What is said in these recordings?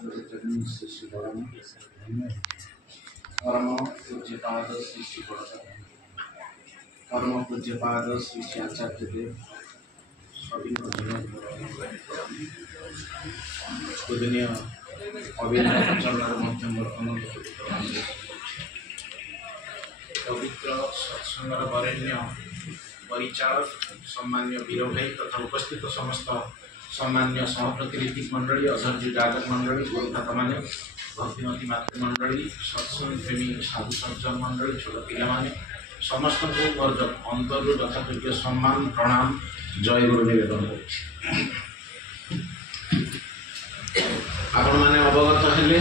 जगतजननी श्री श्री परम पूज्यपाद श्री श्री परम पूज्यपाद श्री श्री आचार्य देव सभी पूजनीय अभिनव चरण मध्यम पवित्र सत्संगर वरेण्य परिचालक सम्मान्य वीर भाई तथा उपस्थित समस्त सम्मान्य सहप्रतिनिधि मंडली अधर्जी गायक मंडली गुरुदाता माने भक्तिमती मातृमंडली सत्संग प्रेमी साधु सज्जन मंडली छोट पिलाने समस्त को वर्ग अंतर यथायोग्य सम्मान प्रणाम जय गुरु निवेदन आपण मैंने अवगत हेले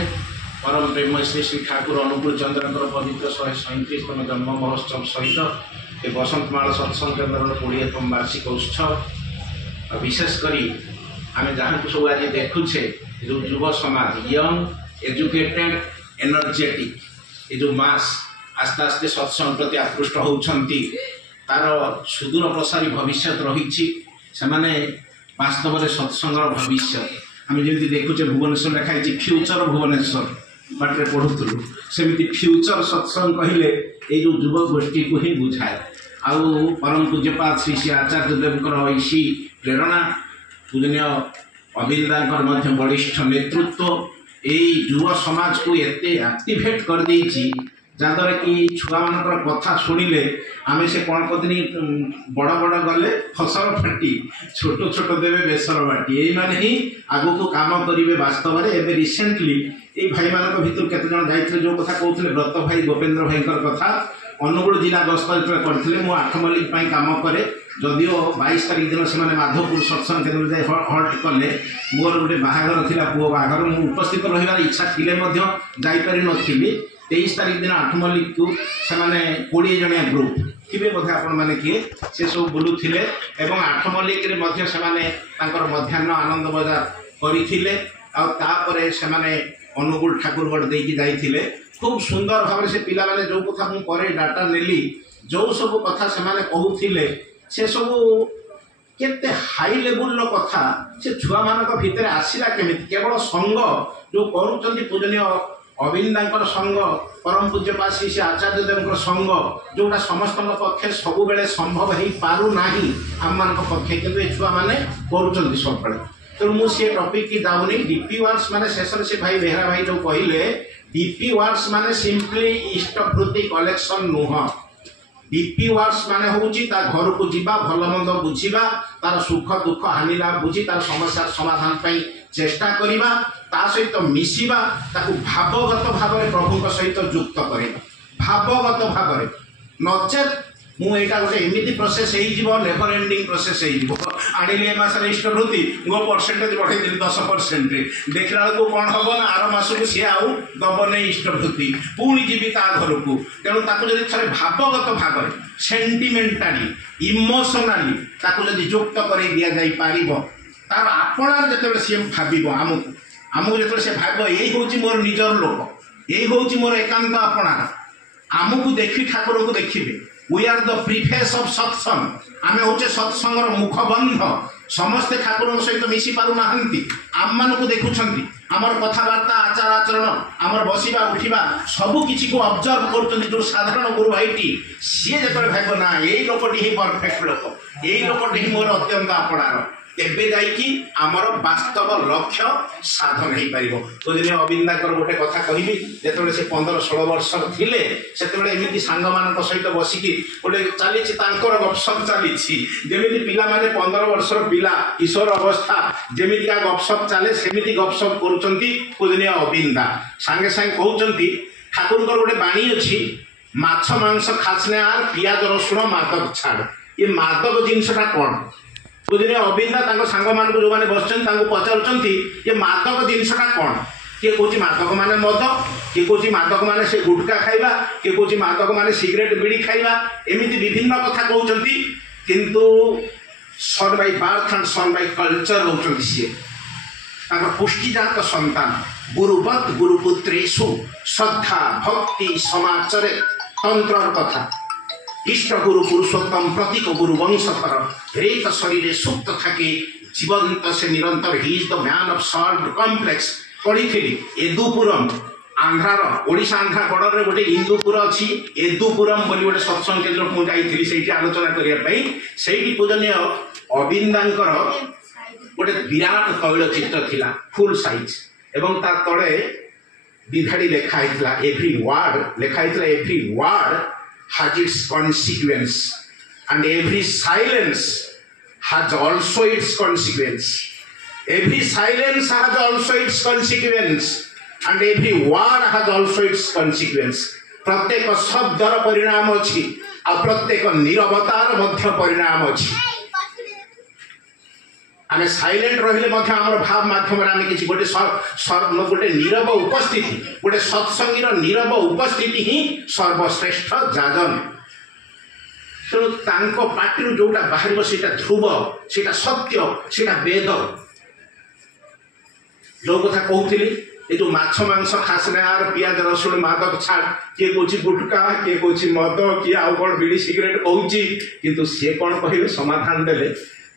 परम प्रेम श्री श्री ठाकुर अनुकूल चंद्र पवित्र 137तम जन्म महोत्सव सहित ए बसंतमाला सत्संग केन्द्र 20तम वार्षिक उत्सव विशेषकर आम जहाँ को सब आज देखुचे जो युव समाज यंग एजुकेटेड एनर्जेटिक ये जो मास आस्ते आस्ते सत्संग प्रति आकृष्ट होती तार सुदूर प्रसारी भविष्य रही वास्तव में सत्संगर भविष्य आम जमी देखुचे भुवनेश्वर लिखाई फ्यूचर भुवनेश्वर बाटे पढ़ुलु सेमती फ्यूचर सत्संग कहले ये जो युव गोष्ठी को ही बुझाए आउ परम पूज्यपाद श्री श्री आचार्य देवकर ऐसी प्रेरणा पूजनीय अविंदा बलिष्ठ नेतृत्व यही युव समाज को एते एक्टिवेट कर देछि जहाँद्वारा कि छुआ मानकर कथा शुणिले आम से कौन कहते बड़ बड़ गले फसल फाटी छोट छोट देवे बेसर बाटी यही मैंने ही आगु को काम करेंगे वास्तव में एवं रिसेंटली ये भाई मान भर केतजन जाते जो कथा कहते व्रत भाई गोपेन्द्र भाई कथा अनुगुल जिला गस्त करते मुझे आठमल्लिक काम करे जदिओ 22 तारीख दिन से माधवपुर सत्संग केन्द्र जाए हल्ट कले मोर गोटे बाहागर थिला पुओ बाहागर मु उपस्थित रहिबार इच्छा थिले मध्ये जाई पारि नथिली 23 तारीख दिन आठमल्लिक को से 20 जणिया ग्रुप थे बोधे आपण मैंने किए से सब बुलूले एवं आठमल्लिक मध्याह्न आनंद बजार करते से अनुगुल ठाकुरगढ़ देकी जाइए खूब सुंदर भाव से पिला माने जो कथा मु परे डाटा नेली जो सब कथा से कहूले से सब केते हाई लेवल कथा से छुआ मान भितर आसला केमिति केवल संग जो करूँ पूजनीय अविंदा संग परम पूज्यपाद श्री श्री आचार्य देव संग जोटा समस्त पक्षे सब बेले संभव हो पारू नाही आम मान पक्षे किंतु छुआ मैंने करुँच सब बेले तेणु मुझे टॉपिक की जाऊनी डीपी वर्क्स माने शेष से भाई बेहरा भाई जो कहले डीपी वर्क्स माने सिंपली इष्टभूति कलेक्शन नुह डीपी वर्क्स माने होउची ता घर को जीवा भल मंद बुझीबा तार सुख दुख हानि लाभ बुझी तार समस्या समाधान पई चेष्टा करिबा ता सहित मिसिबा ताकू भावगत भाव में प्रभु सहित युक्त करिबा भावगत भाव में नचेत मुझे गोटे एमती प्रोसेस हो लेबर एंडिंग प्रोसेस हो आनिले मसर इष्टभूति मो परसेंटेज बढ़े 10% देखला बेलू कौन हम ना आर मस को सी आउ दबने इष्टभूति पुणी जीवी ता घर को तेणु जब थे भावगत भाव में सेंटिमेंटाली इमोशनाली जब युक्त कर दि जाई पारिबो तार आपणार जते सी भाव आमको जो से भाव यही हूँ मोर निजर लोक यही हूँ मोर एकांत आपणार आमको देखी ठाकुर को देखिए we are the preface of satsang आमे होचे सत्संगर मुखबंध समस्ते ठाकुर सहित मिसी पारु नाहंती आम मान को देखुछंती आमर कथबार्ता आचार आचरण आमर बसिबा उठिबा सबु किछि को ऑब्जर्व करछंती जो साधारण गुरु भाईटी सी जेतरे भाइबो ना एई लोकटी ही परफेक्ट लोक एई लोकटी ही मोर अत्यंत आपणार तेबे जाइकी आमर वास्तव लक्ष्य साधन हो पार तो दिन अविंदा गोटे कथा कहबी जो से 15-16 वर्ष थिले सेतेबेले एमिति सांग मान सहित बसिकी गोटे चली गपसप चली जमी पिला माने 15 वर्षर पिला किशोर अवस्था जमीका गपसप चले सेमिति गपसप करुचंती पूजनीय अविंदा सांगे सांगे कहउचंती ठाकुर गोटे बाणी अच्छी माछ मांस खासने आर पियाज रसुण मादक छाड़ ये मादक जिनसटा कौन पूजनीय अविंदा सांग मान जो मैंने बस पचार ये मादक जिनसटा कौन किए कौच मादक माने मद किए कौच मादक माने से गुटका खाइबा किए कौच मादक माने सिगरेट बीड़ी खाइबा एमिति विभिन्न कथा कहउचंती किंतु son by birth and son by culture होउचंती सी पुष्टिजात संतान गुरुवत गुरुपुत्रेषु श्रद्धा भक्ति समाचरे तंत्र कथा इष्ट गुरु पुरुषोत्तम प्रतीक गुरु वंशधर हरेक शरीर सुप्त थके जीवंत से निरंतर he is the man of solved complex पढ़ी एदुपुरम आंध्रार ओडिशा आंध्रा बॉर्डर रे गोटे इंदुपुर अच्छी एदुपुरम बोली गोटे सत्संग केन्द्र को जाइली से आलोचना करने से पूजनीय अविंदांकर गोटे विराट तैल चित्र थिला फुल साइज एवं ता तले विधाड़ी लेखाइला every word has its consequence and every silence has also its consequence. Every silence has also its consequence and every word has also its consequence. प्रत्येक शब्दर परिणाम अछि आ प्रत्येक नीरवतार मध्य परिणाम अछि. आमे साइलेंट रहिले मध्य हमर भाव माध्यम रे आमे किछि गोटे गोटे नीरव उपस्थिति गोटे सत्संगीर नीरव उपस्थिति ही सर्वश्रेष्ठ जाजन. तेणु तांको पाटिरु जोटा बाहरिबो सेटा ध्रुव सेटा सत्य सेटा वेद. जो कथा कहूथिली ए जो माछ मांस खासनार पियाज रसुण मादक छाड़ किए कोछि गुटका किए कोछि मद किए आउ कोन बीड़ी सिगरेट कहूछि किंतु से कोन कहिबे समाधान देले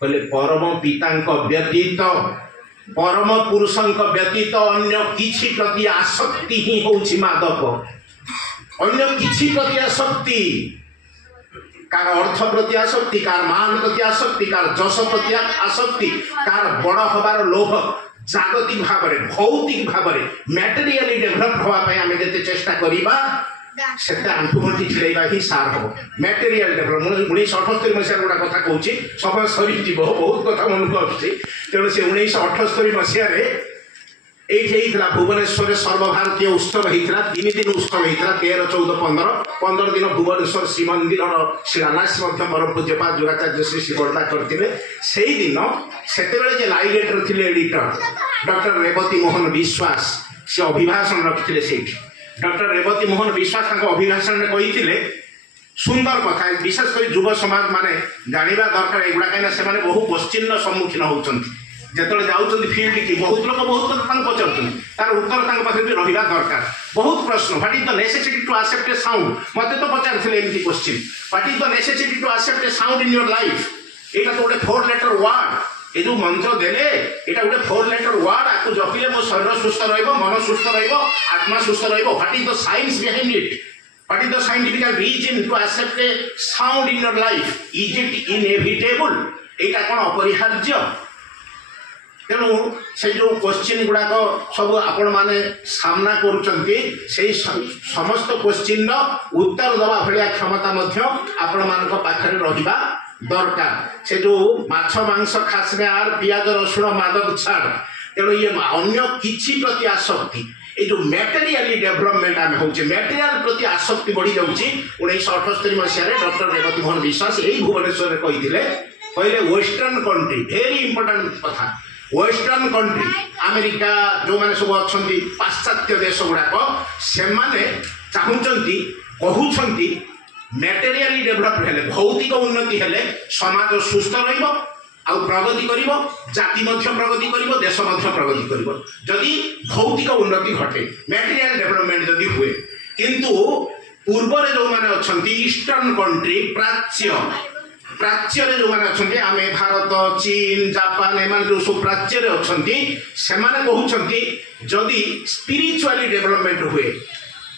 कहले परम पितांक व्यतीत परम पुरुषंक व्यतीत अन्य किछि प्रति आसक्ति ही होछि मादक. अन्य किछि प्रति आसक्ति कार अर्थ प्रति आसक्ति कार मान प्रति आसक्ति कार जस प्रति आसक्ति कार बड़ हबार लोभ जागतिक भाव में भौतिक भाव में मैटेरियली डेभलप होगा आम जिते चेष्टा करवा से आंठुगंठी छिड़ाइबा ही सार हम. मैटेरियल डेभलप 1978 मसीह गोटा कथा कहूँ समय सरी बहुत कथा मन को आसुच्छी. तेणु से 1978 मसीह ये भुवनेश्वर सर्वभारतीय उत्सव होता 3 दिन उत्सव होता 13, 14, 15 दिन भुवनेश्वर श्रीमंदिर शिलान्यास परम पूज्यपाद योगाचार्य श्री श्री बर्दा करते. से दिन से लाइलेटर थे एडिटर डॉक्टर रेवती मोहन विश्वास से अभिभाषण रखिते. से डॉक्टर रेवती मोहन विश्वास अभिभाषण में कही सुंदर कथा विशेषकर युव समाज माने जानिबा दरकार एगुड़ा कहीं बहु क्वेश्चन सम्मुखीन होती जिते जाऊँ फील्ड की बहुत लोग बहुत कथा पचार तार उत्तर पाखे भी रहा दरकार. बहुत प्रश्न what is the necessity to accept a sound मत तो पचार एमती question what is the necessity to accept a sound in your life. यहाँ तो गोटे 4 लेटर वर्ड ये जो मंत्र देले यहाँ गोटे 4 लेटर वर्ड आपको जपिले मो शरीर सुस्थ मन सुस्थ आत्मा सुस्थ what is the science behind it what is the scientific reason to accept a sound in your life is it inevitable यहाँ कौन अपरिहार्य. तेणु से जो क्वेश्चन गुड़ाक सब आपण माने सामना करुचंती से समस्त क्वेश्चन उत्तर दवा भाया क्षमता आपण मान पाखे रहा दरकार. से जो माछ मांस खासनार पियाज रसुण मादक छाड़ तेणु ये अन्य किछि प्रति आसक्ति ये जो मैटेरियली डेभलपमेंट आम हो मैटेरियल प्रति आसक्ति बढ़ी जाऊँगी. 1978 मसीह डॉक्टर रेवती मोहन विश्वास यही भुवनेश्वर कहते वेस्टर्न कंट्री वेरी इंपोर्टेंट कथा वेस्टर्न कंट्री अमेरिका जो मैंने सब अच्छा पाश्चात्य देश गुड़ाक से चाहूँगी कहते मैटेरियली डेभलप हेले भौतिक उन्नति हेले समाज सुस्थ रहिबो आ प्रगति करिबो जाति मध्य प्रगति करिबो देश मध्य प्रगति करिबो जदि भौतिक उन्नति घटे मैटेरियल डेभलपमेंट जदि हुए. किंतु पूर्व रे जो माने अछंती ईस्टर्न कंट्री प्राच्य जो मैंने अच्छा आम भारत चीन जापान एम जो सब प्राच्य अच्छा से कहते जदि स्पिरिचुअली डेभलपमेंट हुए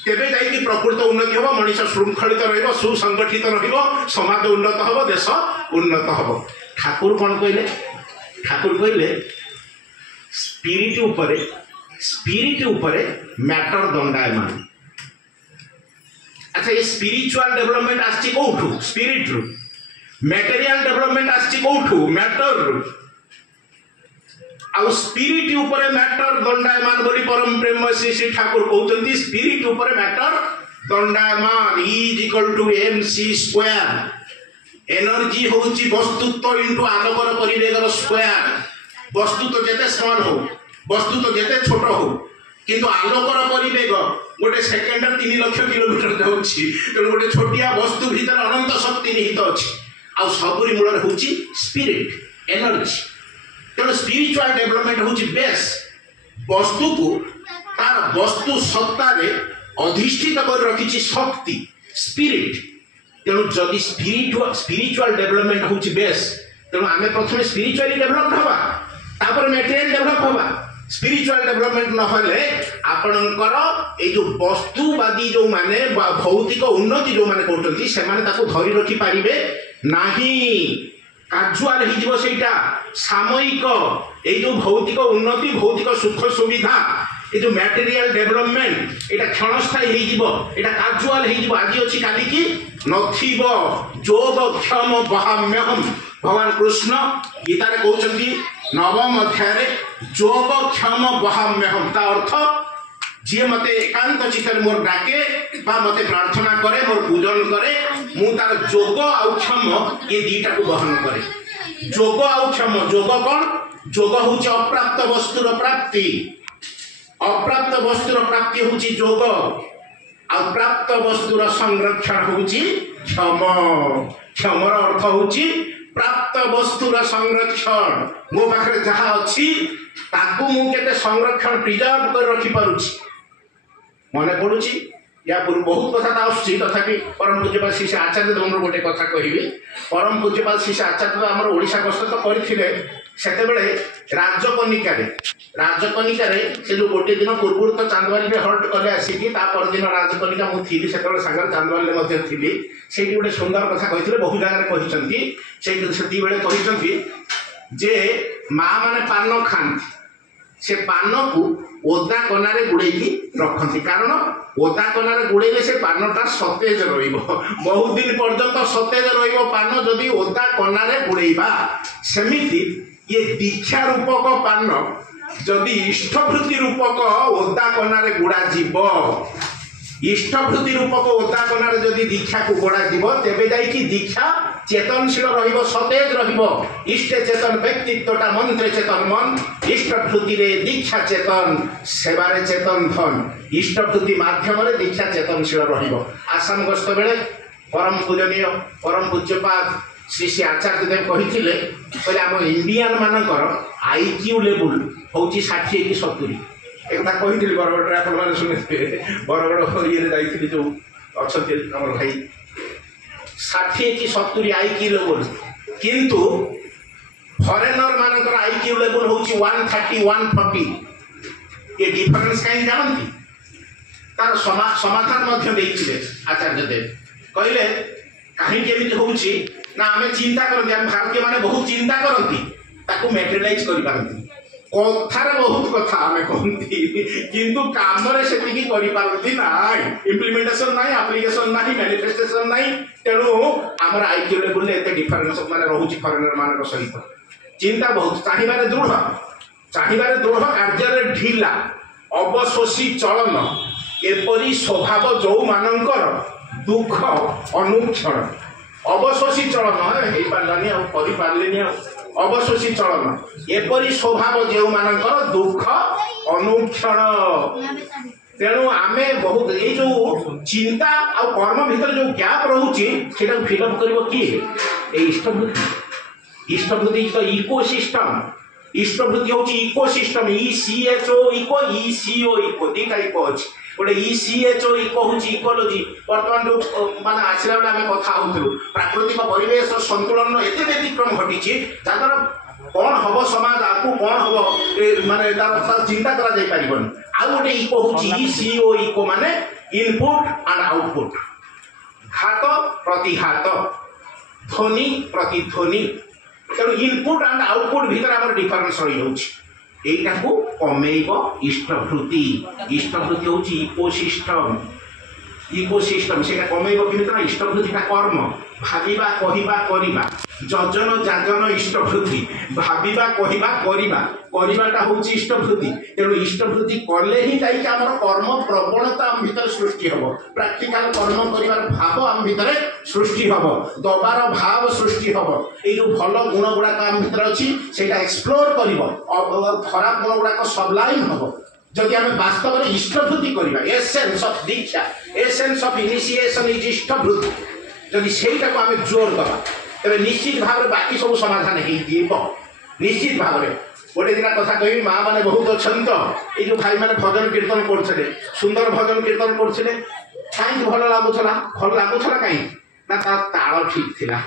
तेबे जाइए प्रकृत उन्नति हम मनीष श्रृंखलित सुसंगठित समाज उन्नत हम देश उन्नत हम. ठाकुर कौन कहले ठाकुर कहले स्पिरिट उपरे मैटर दंडायमान. अच्छा ये स्पिरिचुअल डेभलपमेंट आछि कोठू स्पिरिट रु मैटेरियल डेभलपमेंट आछि कोठू मैटर रु आउ स्पिरिट उपरे मैटर दंडायमान बोली परम प्रेम श्री श्री ठाकुर कहते स्पिरिट उपरे मैटर दंडायमान is equal to mc square. Energy होची वस्तुत्व इंटू आलोकर परिवेगर स्क्वायर. वस्तुत्व जेते स्मॉल हो वस्तुत्व जेते छोट हो किंतु आलोकर परिवेग गोटे सेकेंड 3 लाख किलोमीटर जाऊँगी तेणु गोटे छोटिया वस्तु भीतर अनंत शक्ति निहित अच्छी आ सबुरी मूल हूँ स्पिरिट एनर्जी. तेणु स्पिरिचुअल डेभलपमेंट हूँ बेस वस्तु को तार वस्तु सत्ता अधिष्ठित कर रखी शक्ति स्पिरिट. तेणु जदि स्पिरिचुअल डेभलपमेंट हूँ बेस तेणु आम प्रथम स्पिरिचुअली डेभलप हवा तापर मैटेरियल डेभलप हवा स्पिरिचुअल डेवलपमेंट नहले आपणकर ए जो वस्तुवादी जो माने भौतिक उन्नति जो माने करछंती से माने ताको धरि रखि पारिबे नाही काजुआल ही जीवो सेटा सामयिक ए जो भौतिक उन्नति भौतिक सुख सुविधा ये जो मटेरियल डेवलपमेंट एटा क्षणस्थायी ही जीवो एटा काजुआल ही जीवो आज अछि काली की नथिबो जोग क्षम बहाम्यहम भगवान कृष्ण गीता रे कहउछंती नवम अध्याय जोग क्षम बहाम्यहम ता अर्थ जी मते एकांत चित्त मोर डाके बा मते प्रार्थना करे मोर पूजन करे मु तार जोग आउ क्षम ये दीटा को बहन करे जोग आउ क्षम जोग कोन जोग होची अप्राप्त वस्तुर प्राप्ति अप्राप्त वस्तुर प्राप्ति होची जोग आ प्राप्त वस्तुर संरक्षण होची क्षम क्षमर अर्थ होची प्राप्त वस्तुर संरक्षण मो पाखरे जहा अछि ताकू मु केते संरक्षण प्रिजर्व कर रखि पारुछि मने पडुछि या पूर्व बहुत कथा आसुछि तथापि परम पूज्यपाल श्री आचार्य देवଙ୍କର गोटे कथा कहिबी परम पूज्यपाल श्री आचार्य देव हमर ओडिशा गस्त तो करथिले सेते बेले राजकनिका रे से जो गोटे दिन पूर्व तो चांदवाली रे हल्ट कले आसीकी ता पर दिन राजकनिका मु थिली सेते सागर चांदवाली रे मध्ये थिली सेठी गोटे सुंदर कथा कहिथिले बहु जगह रे कहिसंती सेठी बेले कहिसंती जे मां माने पान खांती से पान को ओदा कनारे गुड़ेकी रखती कारण ओदा कनारे गुड़ेले से पानटा सतेज रहिबो बहुत दिन पर्यंत सतेज रहिबो पान जदि ओदा कनारे गुड़ेबा सेमिति ये दीक्षा रूपक पान जदि इष्टभूति रूपक ओदा कनारे गुड़ा जीवो इष्टभूति रूपक ओदा कनारे जदि दीक्षा को गुड़ा जीवो तेबे जाई कि दीक्षा चेतनशील रहिबो सतेज रहिबो इष्ट चेतन व्यक्तित्वटा मंत्र चेतन मन इष्टभूति रे दीक्षा चेतन सेवारे चेतन धन इष्टभूति माध्यम रे दीक्षा चेतनशील रहिबो आसाम गस्त बेले परम पूजनीय परम पूज्यपाद श्री श्री आचार्य देव कहिथिले पहिले हम इंडियन मानकर आईक्यू लेवल होची 60 कि 70 एकदा कहिथिले बरगड आपण माने सुनिथे बरगड ये जाईथिले जो अछते हमर भाई 60 कि 70 आईक्यू लेवल किंतु फॉरेनर मानकर आईक्यू लेवल होची 130 140 ये डिफरेंस काई जानती तार समाधान मध्य देइथिले आचार्य देव कहले कहीं केमिति होउची ना हमें चिंता करती हम भारतीय माने बहुत चिंता करती ताको मटेरियलाइज करि पारती कथार बहुत कथा हमें कहती किंतु काम रे सेति करि पारती नाइ इंप्लीमेंटेशन नाइ एप्लीकेशन नाइ मैनिफेस्टेशन नाइ तेणु हमर आईक्यू लेवल एते डिफरेंस माने रहउची फॉरेनर मानक सहित चिंता बहुत चाहिबारे दृढ़ कार्य रे ढिला अवशोषी चलन एपरी स्वभाव जो मानकर दुख अनुक्षण अवशोषी चलन हे पालानी आ करि पारलेनी अवशोषी चलन एपरी स्वभाव जो मानकर दुख अनुक्षण तेणु आमे बहुत ये जो चिंता आ कर्म भीतर जो गैप रहउची सेटा फिलअप करबो की ए इष्टभूति तो इकोसिस्टम इष्टभूति होची ecosystem ECHO eco ECO eco दिटा eco अछि गोटे ECHO इको होची इकोलॉजी वर्तमान जो माने आछला बेला हमें कथा होतलु प्राकृतिक परिवेश संतुलन एते व्यतिक्रम घटिछि जाकर कोन हबो समाज आकु कोन हबो माने तार चिंता करा जाय परिबन आ गोटे इको होची ECO इको माने इनपुट एंड आउटपुट घात प्रतिघात ध्वनि प्रतिध्वनि तेणु इनपुट एंड आउटपुट भीतर आम डिफरेन्स रही होटा को कमेब इष्टभूति हूँ इकोसिस्टम से कमेब कि इष्टभूतिटा कर्म भाविबा कहिबा करिबा जजन जाजन इष्टभूति भाविबा कहिबा करिबाटा होची इष्टभूति तेणु इष्टभूति कले ही जाइए आम कर्म प्रवणता आम भीतर सृष्टि हम प्राक्टिकल कर्म करिबार भाव आम भीतर सृष्टि हम दबार भाव सृष्टि हम ये जो भल गुण गुड़ाक आम भीतर अच्छी से एक्सप्लोर कर खराब गुण गुड़ाक सबलाइन हम जदि आम वास्तव में इष्टभूति करवा एसेंस ऑफ दीक्षा एसेंस ऑफ इनिशिएशन इज इष्टभूति जदि सेटा को आम जोर दबा तेरे निश्चित भाव में बाकी सब समाधान हो निश्चित भाव में गोटे दिन कथा कह माँ मैंने बहुत अच्छा ये जो भाई मैंने भजन कीर्तन करते सुंदर भजन कीर्तन करते कहीं भल लगुला कहीं ना तार ताल ठीक थिला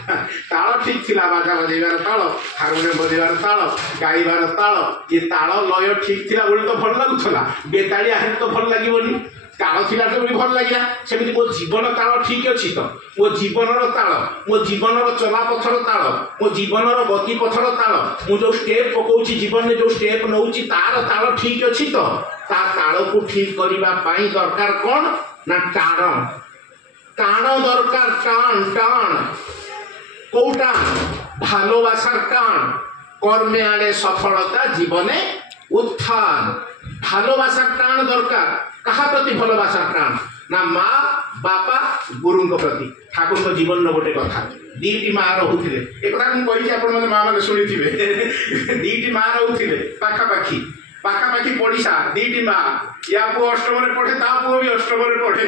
ताल ठीक थिला बाजा बजेबार ताल हारमोनियम बजेबार ताल गाइबार ताल ये ताल लय ठीक थिला बोली तो भल लागुथला बेताली आहले तो भल लागिबोनी ताल थिला तो भी भल लागिला सेमिति मो जीवन ताल ठीक अछि तो मो जीवनर ताल मो जीवनर चला पथर ताल मो जीवनर गति पथर ताल मु जो स्टेप पकोछि जीवन में जो स्टेप नउछि तार ताल ठीक अछि तो ता ताल को ठीक करिबा पई दरकार कोन ना टाण टाण दरकार टाण टाण कोटा भालोबासार टाण कर्मे आने सफलता जीवने उत्थान भालोबासार टाण दरकार कहा प्रति भालोबासार टाण ना माँ बापा गुरु प्रति ठाकुर जीवन गोटे कथा दीटी माँ रोते एक कही आप माँ मैंने शुणी दीटी माँ रोते पाखापाखी पाखापाखी पड़ीसा दीटी माँ या पु अष्टम पढ़े ता पु भी अष्टम पढ़े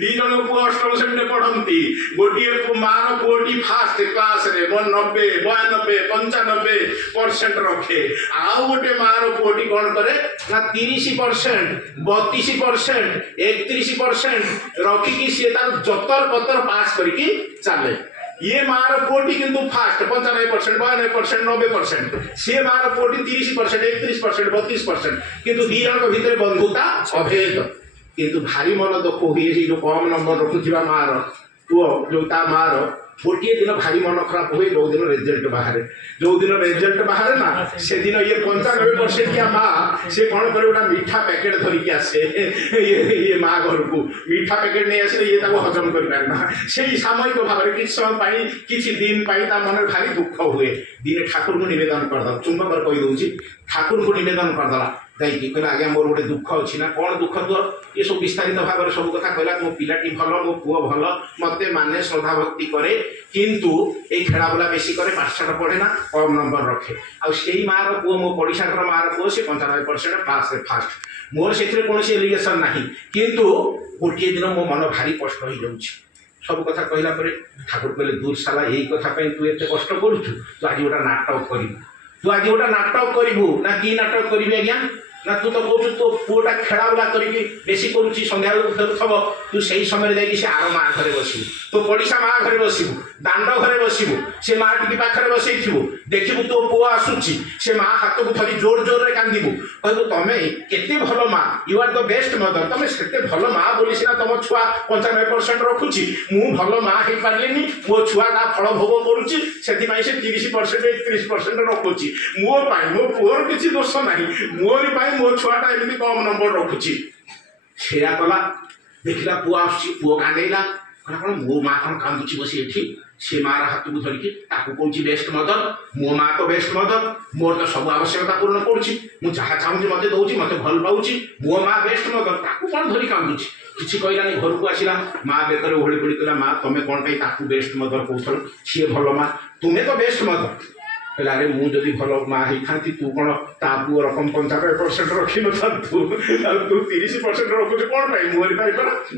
दीज पु अष्टम श्रेणी पढ़ती गोटे मार पुओटी फास्ट क्लास रे 90 92 95% रखे आउ गोटे मार पुओटी कौन करे ना 30% 32% 31% रखिकी सी तार जतर पतर पास करके चले ये मार पुओटी किंतु फास्ट 95% 92% 90% सी मार पुओटी 30% 31% 32% किंतु दी जन भीतर बंधुता अभेद किंतु भारी मन दुख हुए जो कम नंबर रखुवा मार पुओ जो ता मार गोटे दिन भारी मन खराब हुए जो दिन रिजल्ट बाहर जो दिन रिजल्ट बाहर ना से दिन ये 95% क्या माँ से कौन करे गोटा मीठा पैकेट धरिकी आसे ये माँ घर को मीठा पैकेट नहीं आसे ये हजम कर पारना से सामयिक भाव में किसी समय किसी दिन मन भारी दुख हुए दिने ठाकुर को नवेदन करदे चुंबक कहीदे ठाकुर को नवेदन करदेला जाइए कहला आज्ञा मोर गोटे दुख अच्छी ना कौन दुख तोर ये सब विस्तारित भाव में सब कथा कहला मो पिलाटी भल मो पुओ भल मत माने श्रद्धा भक्ति करे किंतु ये खेला बुला बेसी करे पाठशाठ पढ़े ना कम नंबर रखे आई मार पुओ मो पड़ीसा मार पुओ से 95% पास फास्ट मोर से कौन एलिगेशन ना किंतु गोटे दिन मो मन भारी कष्ट हो जाऊँ सब कथा कहला ठाकुर कहले दूर साला यही कथा तू एत कष्ट करूँ तू आज गोटा नाटक करू तू आज गोटा नाटक करू ना कि नाटक करी आज्ञा ना तू तो कहू तो पुओटा खेला बुला करके बेसी करुच्ची सन्ध्या फेरुव तू से समय से आर माँ घरे बसबू तो पड़ीसा माँ घरे बसबू दांड घरे बसबू से माँ टी पाखे बसई देखू तो पुओ आसूची से माँ हाथ को धरी जोर जोर रे कांदू कहू तुम केते भल माँ you are the best mother तुम से भल माँ बोली सीना तुम छुआ 95% रखुची मु भल माँ हो पारे मो छुआटा फल भोग करुच्ची से 30% 31% रखुची मो पुओर किसी दोष ना मोरी मो छुआटा एमती कम नंबर रखुची सेया कला देखला पुओ आसुची पुओ कांदेला कौन मो माँ कौन कांदुची बसी एठी से मार हाथ को धरिकी कौन बेस्ट मदर मो माँ तो बेस्ट मदर मोर तो सब आवश्यकता पूर्ण करुच्ची मुझे चाहूँगी मत दौर मत भल पाँच मो माँ बेस्ट मदर कौन धरी कांदुची किसी कहलानी घर को आसला माँ बेकर ओहली पड़ी कहला माँ तुम्हें कौन पाई बेस्ट मदर कौन सी भल माँ तुम्हें तो बेस्ट मदर कहला अरे मुझे भल माँ होता तू कौन ता पुओ रकम 95% रखी न तू 30% रखुच कौन पाई मोरी पाई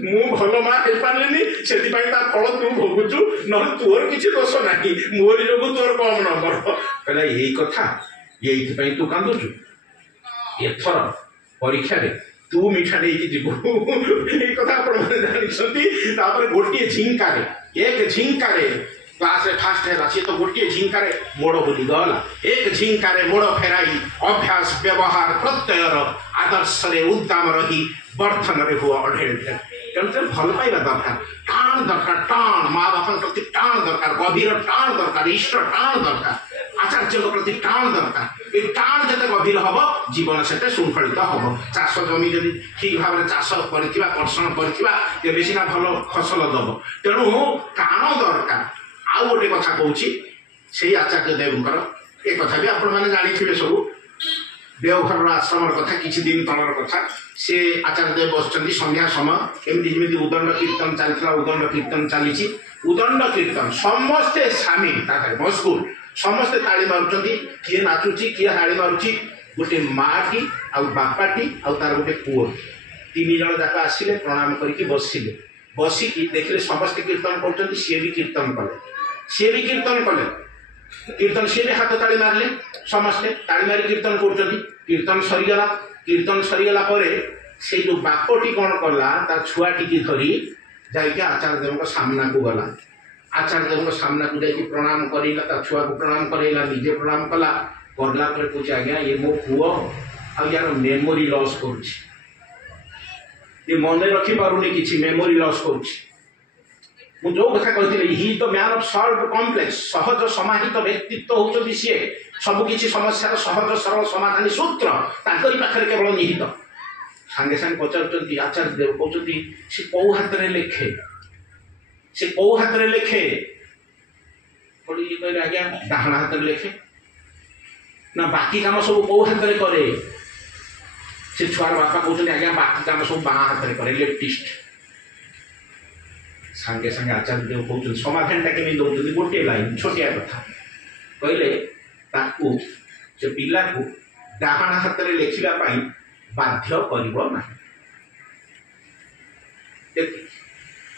मु भल माँ हो पारे से फल तू भोगुचु न तोर किसी दोष ना मोरी जो तोर कम नंबर कहला यही कथा ये तू कांदुचु एथर परीक्षा तू मीठा नहीं जीव ये कथा जानते गोटे झिंकार एक झिंकार क्लास फास्ट है सी तो गोटे झिंकार मोड़ बुली गला एक झिंकार मोड़ फेराई अभ्यास व्यवहार प्रत्ययर आदर्श उद्दाम रही बर्धन हुआ अढ़ेल तेणु भल पाइबा दरकार टाण दरकार टाण माँ बापा प्रति टाण दरकार गभीर टाण दरकार इष्ट टाण दरकार आचार्य प्रति टाण दरकार ये टाण जिते गभीर हम जीवन से शृंखलित हम चाष जमी जब ठीक भाव में चाष कर कर्षण कर सीना भल फसल दब तेणु टाण दरकार आउ गोटे कथा कहूँ से आचार्य देवंकर एक कथा भी आपण मैंने जानी सब देवघर आश्रम कथा किसी दिन तलर कथा से आचार्य देव बस संध्या समय एमती उदंड कीर्तन चलता उदंड कीर्तन चली उदंड कीर्तन समस्ते सामिल मजबूर समस्ते ताली मारुंट किए नाचुची किए ताली मारुची गोटे माँटी आ बापाटी आर गोटे पुओ 3 जन जाक आसिले प्रणाम करके बसिले बसिकी देखिले समस्ते कीर्तन कर सी भी कीर्तन कले कीर्तन सी भी हाथ ताली मारे समस्ते ताली मारी कीर्तन कर कीर्तन सरीगला से जो बापटी कौन कला तार छुआटी की धरी जाके आचार्य देव सामना को गला आचार्य देव सामना को जाकि प्रणाम करेला छुआ को प्रणाम करेला निजे प्रणाम कला करला पूछे आज्ञा ये मो पुओ आ यार मेमोरी लॉस करुच्ची ये मन रखी पारुनी किसी मेमोरी लॉस करुच्ची जो कथा कहती ही तो मैन ऑफ सॉल्व कॉम्प्लेक्स सहज समाहित व्यक्तित्व होती सी सबकि समस्या सहज सरल समाधान सूत्र ताकरी पाखे केवल निहित सांगे सांगे पचार आचार्य देव कहते सी कौ हाथ में लेखे से कौ हाथ में लेखे कहले आज्ञा डाण हाथ में लेखे ना बाकी काम सब कौ हाथ में करे से छुआर बापा कहते आज्ञा बाकी काम सब बाँ हाथ में करे लेफ्टिस्ट सांगे सांगे आचार्य देव कहते समाधान केमी दौरान गोटे लाइन छोटिया कथा कहले से पिला को डाण हाथ में लेखापी बाध्य करना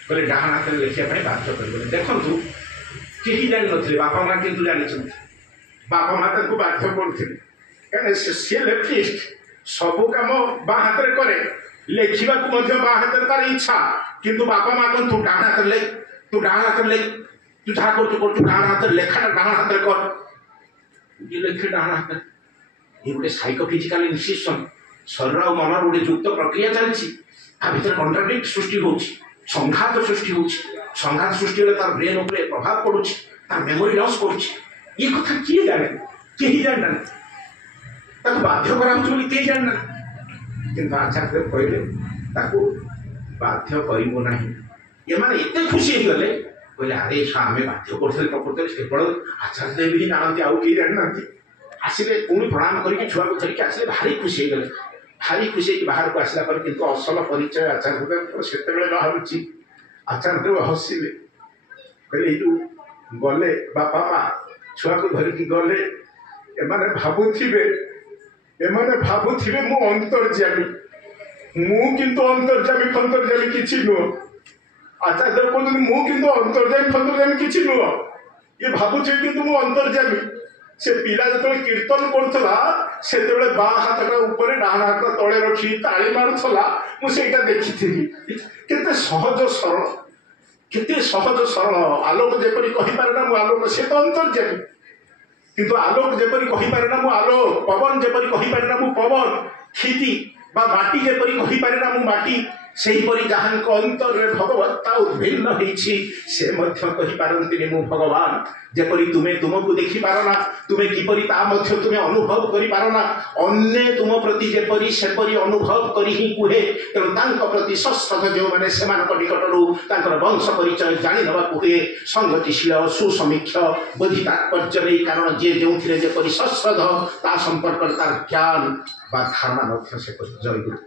कहले डाण हाथ में लेखापी बाध्य कर देखु कहीं जान नी बापा माँ किंतु जानी बापा माँ को बाध्य करते कहीं सी लेफ्टिस्ट सबू कम बाँ हाथ में करे लेखा बाँ हाथ में तार इच्छा किंतु बापा माँ कौन तू डाण हाथ लेख तू डाण हाथ लेख तू जहाँ कर डाण हाथ लेखाटा डाण हाथ कर ये लेखे डाण हाथ ये गोटे साइकोफिजिकाल इनसिशन शरीर और मन गोटे युक्त प्रक्रिया चलती भर कंट्राडिक्ट सृष्टि हो संघात सृष्टि हो संघात सृष्टि होले तार ब्रेन उपरे प्रभाव पड़ुछि तार मेमोरी लॉस करुछि ये कथा किए जाने केही जानना ताको बाध्य करा होछि केही जानना किंतु आचार्य कहले ताको बाध्य करिवो नाही ये माने एते खुशी हो गले कहले अरे आमे बाध्य करथले प्रकृति केवल आचार्य देव ही जानते आउ केही जानना आसिले पुणी प्रणाम करके छुआ को धरिक आसिले भारी खुशी हो गले भारी खुशी बाहर को आसला पर किंतु असल परिचय आचार्य देव सेतेबेले बाहरुछि आचार्य देव हसिले कहले यू गले बापा माँ छुआ को धरिकी गले एमाने भाबुथिबे मु अंतर्जामी मु किंतु अंतर्जामी फंतर्जामी किछि नुह आचार्य देव कहते मु किंतु अंतर्जामी फंतर्जामी किछि नुह ये भाबुछि किंतु मु अंतर्जामी से पिला जो कीर्तन करुला से बाँ हाथ ऊपर डाण हाथ तले रखी ताली मारुला मुझे देखी केते सहज सरल केते सहज सरल आलोक जेपरी कहीपर ना मु आलोक से तो अंतर्जामी किंतु आलोक जेपरी कहीपर ना मु आलोक पवन जेपरी कहीपर ना मु पवन क्षिति बा माटी जेपरी कहीपर ना मु माटी सेहीपरि जहाँ अंतर में भगवत्ता उद्भिन्न से कहीपारती मु भगवान जेपरी तुम्हें तुमको देखी पारना तुम्हें किपरि तुम्हें अनुभव करि पारना अन्य तुम प्रति जेपरी सेपरी अनुभव करी ही कुहे तेणु प्रति सश्रद्ध जो मैंने से निकटर वंश परिचय जाणी नवा हुए संगतिशील सुसमीक्ष बोधि तात्पर्य नहीं कारण जे जो जेपरी सश्रद्ध ता संपर्क तार ज्ञान बा धारणा से जय गुरु।